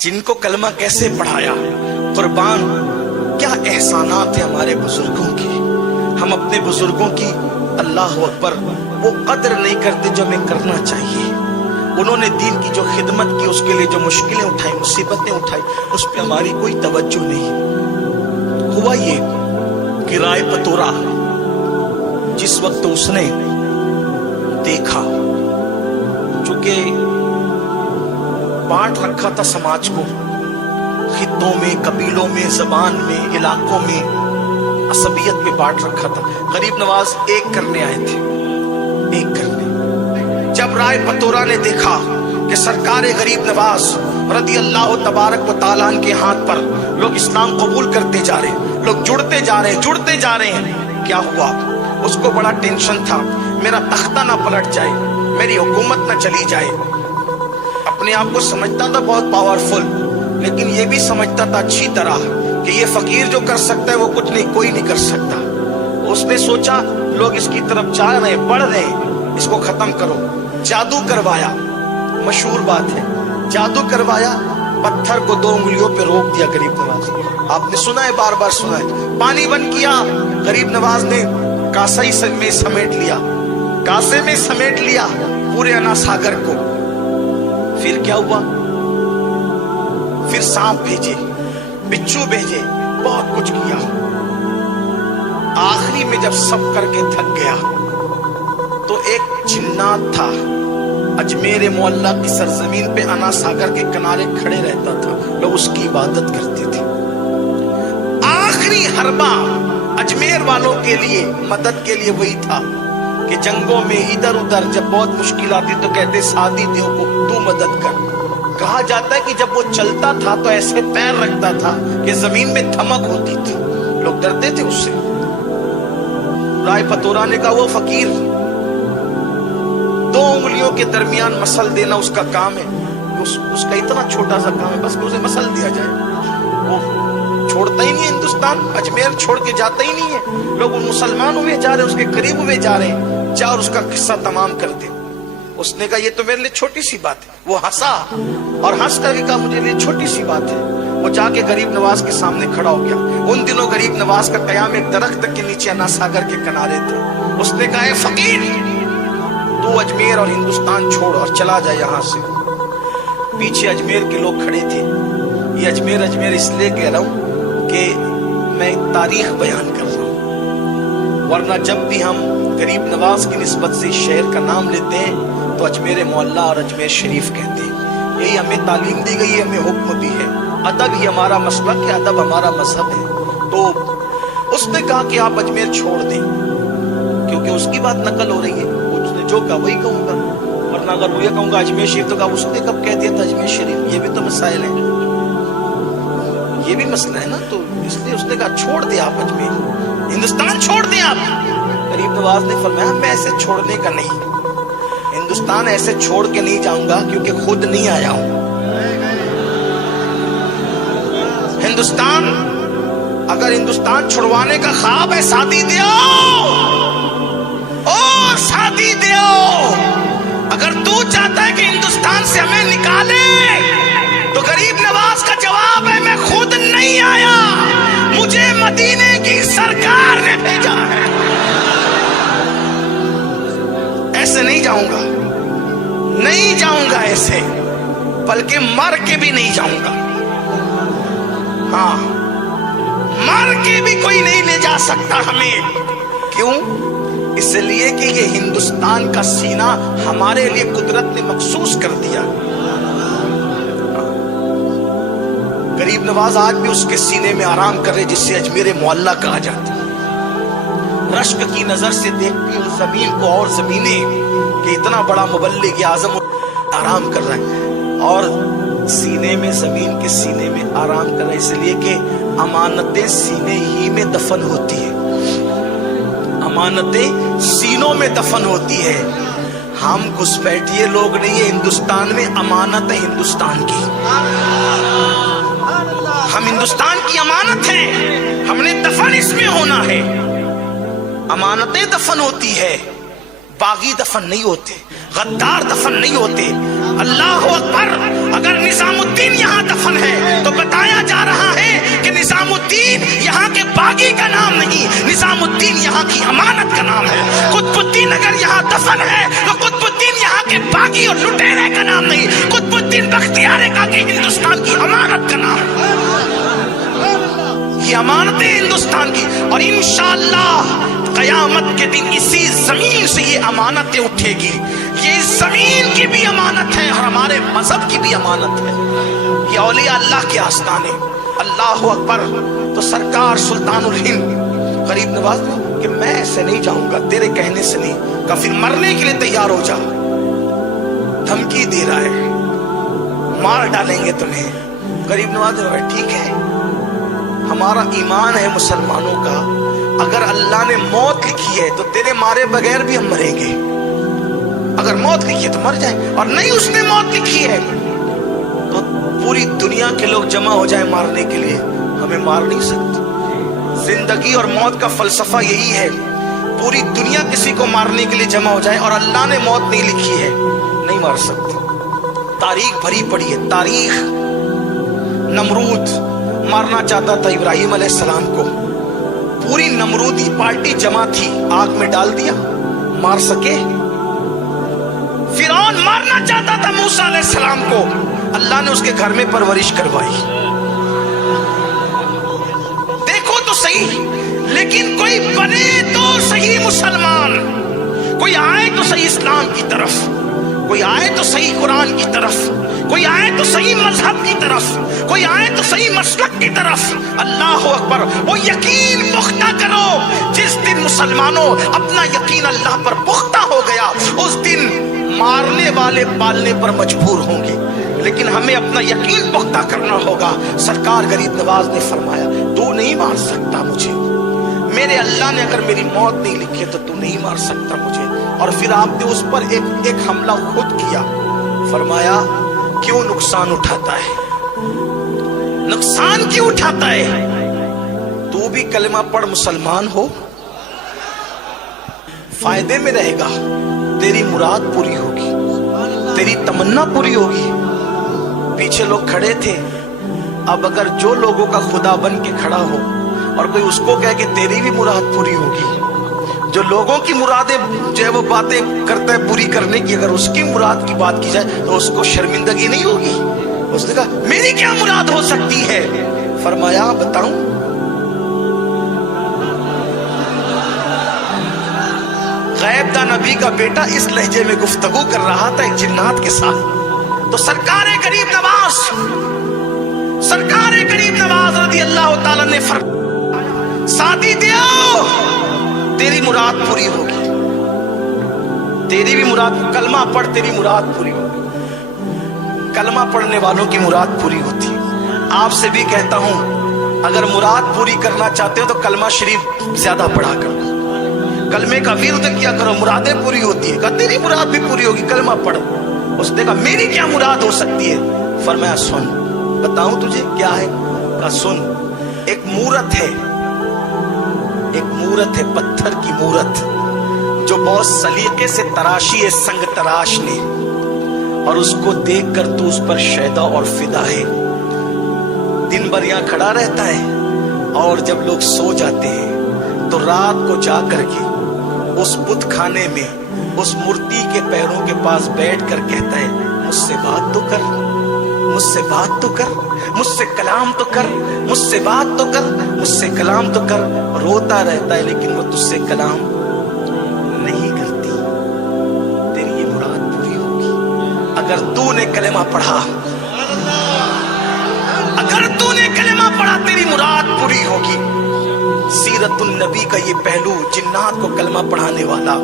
جن کو کلمہ کیسے پڑھایا. قربان کیا احسانات ہیں ہمارے بزرگوں کی. ہم اپنے بزرگوں کی اللہ اکبر وہ قدر نہیں کرتے جو ہمیں کرنا چاہیے. انہوں نے دین کی جو خدمت کی، اس کے لیے جو مشکلیں اٹھائی، مصیبتیں اٹھائی، اس پہ ہماری کوئی توجہ نہیں. ہوا یہ کہ رائے پتورا جس وقت اس نے دیکھا، چونکہ بانٹ رکھا تھا سماج کو خطوں میں، قبیلوں میں، زبان میں، علاقوں میں، عصبیت پہ بانٹ رکھا تھا. غریب نواز ایک کرنے آئے تھے، ایک کرنے. جب رائے پتورا نے دیکھا کہ سرکار غریب نواز رضی اللہ تبارک و تعالیٰ عنہ کے ہاتھ پر لوگ اسلام قبول کرتے جا رہے، لوگ جڑتے جا رہے ہیں، کیا ہوا؟ اس کو بڑا ٹینشن تھا، میرا تختہ نہ پلٹ جائے، میری حکومت نہ چلی جائے. اپنے آپ کو سمجھتا تھا بہت پاورفل، لیکن یہ بھی سمجھتا تھا اچھی طرح کہ یہ فقیر جو کر سکتا ہے وہ کچھ نہیں، کوئی نہیں کر سکتا. اس نے سوچا لوگ اس کی طرف جا رہے ہیں، بڑھ رہے ہیں، اس کو ختم کرو. جادو کروایا، مشہور بات ہے، جادو کروایا، پتھر کو 2 انگلیوں پہ روک دیا غریب نواز. آپ نے سنا ہے، بار بار سنا ہے. پانی بند کیا، غریب نواز نے کاسے میں سمیٹ لیا، کاسے میں سمیٹ لیا پورے انا ساگر کو. پھر کیا ہوا؟ پھر سانپ بھیجے، بچھو بھیجے، بہت کچھ کیا. آخری میں جب سب کر کے تھک گیا تو ایک جنات تھا، اجمیر معلیٰ کی سرزمین پہ انا ساگر کے کنارے کھڑے رہتا تھا، لوگ اس کی عبادت کرتے تھے. آخری حربہ اجمیر والوں کے لیے، مدد کے لیے وہی تھا کہ جنگوں میں ادھر ادھر جب بہت مشکل آتی تو کہتے سادی دیو کو تو مدد کر. کہا جاتا ہے کہ جب وہ چلتا تھا تو ایسے پیر رکھتا تھا کہ زمین میں دھمک ہوتی تھی، لوگ ڈرتے تھے اس سے. رائے پتورا نے کہا وہ فقیر 2 انگلیوں کے درمیان مسل دینا اس کا کام ہے، اس کا اتنا چھوٹا سا کام ہے، بس اسے مسل دیا جائے. وہ چھوڑتا ہی نہیں ہے ہندوستان، اجمیر چھوڑ کے جاتا ہی نہیں ہے. لوگ مسلمان ہوئے جا رہے ہیں، اس کے قریب ہوئے جا رہے ہیں، جا اور اس کا قصہ تمام کر دے. اس نے کہا یہ تو میرے لیے چھوٹی سی بات ہے. وہ ہنسا اور ہنس کر کے کہا مجھے لیے چھوٹی سی بات ہے. وہ جا کے غریب نواز کے سامنے کھڑا ہو گیا. ان دنوں غریب نواز کا قیام ایک درخت کے نیچے انا ساگر کے کنارے تھا. اس نے کہا اے فقیر، تو اجمیر اور ہندوستان چھوڑ اور چلا جا یہاں سے. پیچھے اجمیر کے لوگ کھڑے تھے. یہ اجمیر اس لیے کہہ رہا ہوں کہ میں تاریخ بیان کر رہا ہوں، ورنہ جب بھی ہم غریب نواز کی نسبت سے شہر کا نام لیتے ہیں تو اجمیر معلیٰ اور اجمیر شریف کہتے ہیں. یہی ہمیں تعلیم دی گئی ہے، ہمیں حکم دی ہے. ادب ہی ہمارا مسلک ہے، ادب ہمارا مذہب ہے. تو اس نے کہا کہ آپ اجمیر چھوڑ دیں، کیونکہ اس کی بات نقل ہو رہی ہے. اس نے جو کہا وہی کہوں گا، ورنہ اگر وہ یہ کہوں گا اجمیر شریف تو کہا اس نے کب کہہ دیا تھا اجمیر شریف. یہ بھی تو مسائل ہیں، یہ بھی مسئلہ ہے نا. تو اس لیے اس نے کہا چھوڑ دیں آپ اجمیر، ہندوستان چھوڑ دیں آپ. غریب نواز نے فرمایا میں ایسے چھوڑنے کا نہیں، ہندوستان ایسے چھوڑ کے نہیں جاؤں گا کیونکہ خود نہیں آیا ہوں. ہندوستان اگر ہندوستان چھڑوانے کا خواب ہے، شادی دیو، او شادی دیو، اگر تو چاہتا ہے کہ ہندوستان سے ہمیں نکالے تو غریب نواز کا جواب ہے میں خود نہیں آیا، مجھے مدینے کی سرکار نے بھیجا ہے. ایسے نہیں جاؤں گا، نہیں جاؤں گا ایسے، بلکہ مر کے بھی نہیں جاؤں گا. ہاں، مر کے بھی کوئی نہیں لے جا سکتا ہمیں. کیوں؟ اس لیے کہ یہ ہندوستان کا سینہ ہمارے لیے قدرت نے مخصوص کر دیا. غریب نواز آج بھی اس کے سینے میں آرام کر رہے جسے اجمیر معلیٰ کہا جاتا ہے. رشک کی نظر سے دیکھتی اس زمین کو اور زمینیں کہ اتنا بڑا مبلغ اعظم آرام کر رہا ہے، اور سینے میں، زمین کے سینے میں آرام کر رہا ہے. اس لیے کہ امانتیں سینے ہی میں دفن ہوتی ہے، امانتیں سینوں میں دفن ہوتی ہے. ہم گھسپیٹیے لوگ نہیں ہیں. ہندوستان میں امانت ہے ہندوستان کی، ہم ہندوستان کی امانت ہیں، ہم نے دفن اس میں ہونا ہے. امانتیں دفن ہوتی ہے، باغی دفن نہیں ہوتے، غدار دفن نہیں ہوتے. اللہ اکبر، اگر نظام الدین یہاں دفن दफन है, तो बताया जा रहा है कि निजामुद्दीन यहाँ के बागी का नाम नहीं, निजामुद्दीन यहाँ की अमानत का नाम है। कुतुबुद्दीन अगर यहाँ दफन है तो कुतुबुद्दीन यहाँ के बागी और लुटेरे का नाम नहीं, कुतुबुद्दीन बख्तियार काकी हिंदुस्तान की अमानत का नाम है। ये अमानत है हिंदुस्तान की, और इंशाअल्लाह कयामत के दिन इसी जमीन से ये अमानतें उठेगी। ये जमीन की भी अमानत है और हमारे मजहब की भी अमानत है। ये औलिया अल्लाह के आस्ताने, अल्लाह अकबर। तो सरकार सुल्तानुल हिंद गरीब नवाज कि मैं ऐसे नहीं जाऊंगा, तेरे कहने से नहीं, का फिर मरने के लिए तैयार हो जा, धमकी दे रहा है, मार डालेंगे तुम्हें। गरीब नवाज ठीक है, हमारा ईमान है मुसलमानों का, अगर अल्लाह ने मौत लिखी है तो तेरे मारे बगैर भी हम मरेंगे। अगर मौत लिखी है तो मर जाए, और नहीं उसने मौत लिखी है तो पूरी दुनिया के लोग जमा हो जाए मारने के लिए, हमें मार नहीं सकते। जिंदगी और मौत का फलसफा यही है, पूरी दुनिया किसी को मारने के लिए जमा हो जाए और अल्लाह ने मौत नहीं लिखी है, नहीं मार सकते। तारीख भरी पड़ी है, तारीख। नमरूद मारना चाहता था इब्राहिम अलैहिस्सलाम को, पूरी नमरूदी पार्टी जमा थी, आग में डाल दिया, मार सके। फिरौन मारना चाहता था मूसा अलैहिस्सलाम को, अल्लाह ने उसके घर में परवरिश करवाई। देखो तो सही, लेकिन कोई बने तो सही मुसलमान, कोई आए तो सही इस्लाम की तरफ, कोई आए तो सही कुरान की तरफ, कोई आए तो सही मजहब की तरफ, कोई आए तो सही मसलक की तरफ। अल्लाह अकबर। वो यकीन पुख्ता करो, जिस दिन मुसलमानों अपना यकीन अल्लाह पर पुख्ता हो गया, उस दिन मारने वाले पालने पर मजबूर होंगे, लेकिन हमें अपना यकीन पुख्ता करना होगा। सरकार गरीब नवाज ने फरमाया, तू नहीं मार सकता मुझे, मेरे अल्लाह ने अगर मेरी मौत नहीं लिखी तो तू नहीं मार सकता मुझे। और फिर आपने उस पर एक हमला खुद किया, फरमाया क्यों नुकसान उठाता है, नुकसान क्यों उठाता है, तू भी कलमा पढ़ मुसलमान हो, फायदे में रहेगा, तेरी मुराद पूरी होगी, तेरी तमन्ना पूरी होगी। पीछे लोग खड़े थे, अब अगर जो लोगों का खुदा बन के खड़ा हो और कोई उसको कहे कि तेरी भी मुराद पूरी होगी, जो लोगों की मुरादें जो है वो बातें करता है पूरी करने की, अगर उसकी मुराद की बात की जाए तो उसको शर्मिंदगी नहीं होगी। उसने कहा मेरी क्या मुराद हो सकती है, फरमाया बताऊं, गैब दा नबी का बेटा इस लहजे में गुफ्तगू कर रहा था एक जिन्नात के साथ। तो सरकार गरीब नवाज रज़ी अल्लाह ताला ने शादी दियो, तेरी मुराद पूरी होगी, तेरी भी मुराद, कलमा पढ़ तेरी मुराद पूरी होगी। कलमा पढ़ने वालों की मुराद पूरी होती है। आपसे भी कहता हूं, अगर मुराद पूरी करना चाहते हो तो कलमा शरीफ ज्यादा पढ़ा करो, कलमे का विर्द किया करो, मुरादें पूरी होती है। कहा तेरी मुराद भी पूरी होगी, कलमा पढ़। उसने कहा मेरी क्या मुराद हो सकती है, फरमाया सुन बताऊं तुझे क्या है। कहा सुन, एक मूरत है, एक मूरत है, पत्थर की मूरत, जो बहुत सलीके से तराशी है संग तराश ने, और उसको देखकर तू उस पर शैदा और फिदा है। दिन भर यहाँ खड़ा रहता है, और जब लोग सो जाते हैं तो रात को जा करके उस बुत खाने में उस मूर्ति के पैरों के पास बैठ कर कहता है मुझसे बात तो कर, मुझसे बात तो कर, मुझसे कलाम तो कर, मुझसे बात तो कर, मुझसे कलाम तो कर। रोता रहता है लेकिन वो तुझसे कलाम नहीं करती। तेरी ये मुराद पूरी होगी अगर तूने कलेमा पढ़ा, अगर तूने कलेमा पढ़ा तेरी मुराद पूरी होगी। सीरतुन नबी का ये पहलू, जिन्नात को कलमा पढ़ाने वाला,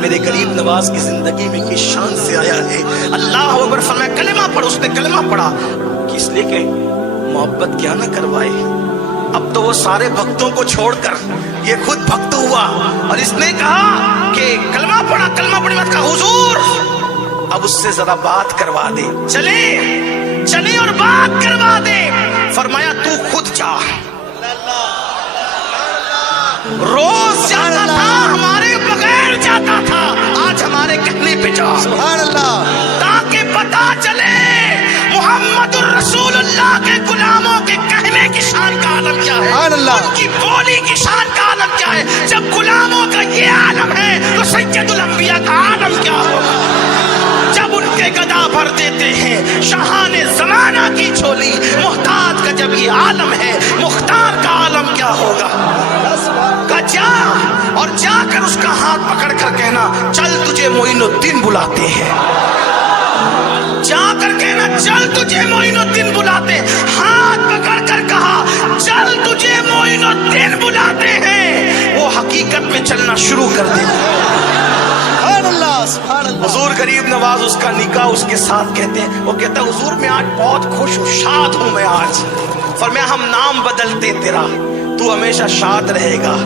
मेरे गरीब नवाज की जिंदगी में ये शान से आया है। अल्लाह अकबर फरमाया कलमा पढ़, उसने कलमा पढ़ा, इसलिए कि मोहब्बत क्या ना करवाए। अब तो वो सारे भक्तों को छोड़कर ये खुद भक्त हुआ और इसने कहा कि कलमा पढ़ा, कलमा पढ़ी मत कहा हुजूर अब उससे जरा बात करवा दे, चले चले और बात करवा दे। फरमाया तू खुद जा, रोज जाता था हमारे बगैर जाता था, आज हमारे कहने पे जा, सुभान अल्लाह, ताकि पता चले मोहम्मदुर रसूलुल्लाह अल्लाह के गुलामों के कहने की शान का आलम क्या है, उनकी बोली की शान का आलम क्या है। जब गुलामों का ये आलम है तो सैयदुल अंबिया का आलम क्या होगा। जब उनके गदा भर देते हैं शाहाने जमाना की झोली, मुहताज का जब ये आलम है, मुख्तार का आलम क्या होगा। का जा और जाकर उसका हाथ पकड़ कर कहना, चल तुझे मोइनुद्दीन बुलाते हैं। जाकर कहना, चल तुझे मोइनुद्दीन बुलाते। हाथ पकड़ कर कहा, चल तुझे मोइनुद्दीन बुलाते हैं। वो हकीकत में चलना शुरू कर दे। हुजूर गरीब नवाज उसका निकाह उसके साथ कहते हैं। वो कहता है, हुजूर मैं आज बहुत खुश हूँ, शाद हूँ मैं आज। फरमाया, हम नाम बदलते तेरा, तू हमेशा शाद रहेगा।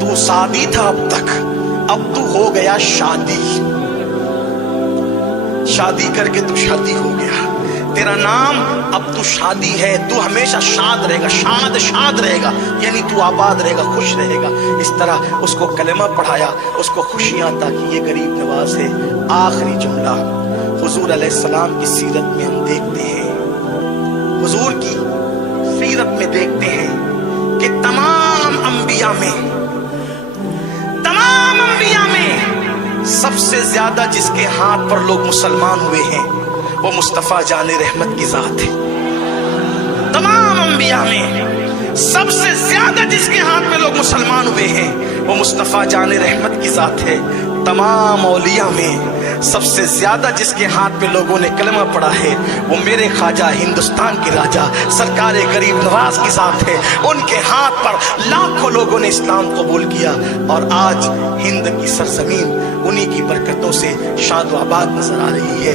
तू शादी था अब तक, अब तू हो गया शादी। शादी करके तू शादी हो गया, तेरा नाम अब तू शादी है। तू हमेशा शाद रहेगा, शाद रहेगा, यानी तू आबाद रहेगा, खुश रहेगा। इस तरह उसको कलमा पढ़ाया, उसको खुशियां अता की। ये गरीब नवाज है। आखिरी जुमला हुजूर अलैहिस्सलाम की सीरत में हम देखते हैं, हुजूर की सीरत में देखते हैं कि तमाम अंबिया में सबसे ज्यादा जिसके हाथ पर लोग मुसलमान हुए हैं वो मुस्तफा जाने रहमत की जात है। तमाम अंबिया में सबसे ज्यादा जिसके हाथ में लोग मुसलमान हुए हैं वो मुस्तफा जाने रहमत की जात है। तमाम औलिया में सबसे ज्यादा जिसके हाथ में लोगों ने कलमा पढ़ा है वो मेरे ख्वाजा हिंदुस्तान के राजा सरकार गरीब नवाज की जात है। उनके हाथ पर लाखों लोगों ने इस्लाम कबूल किया और आज हिंद की सरजमीन उन्हीं की बरकतों से शाद व आबाद नजर आ रही है।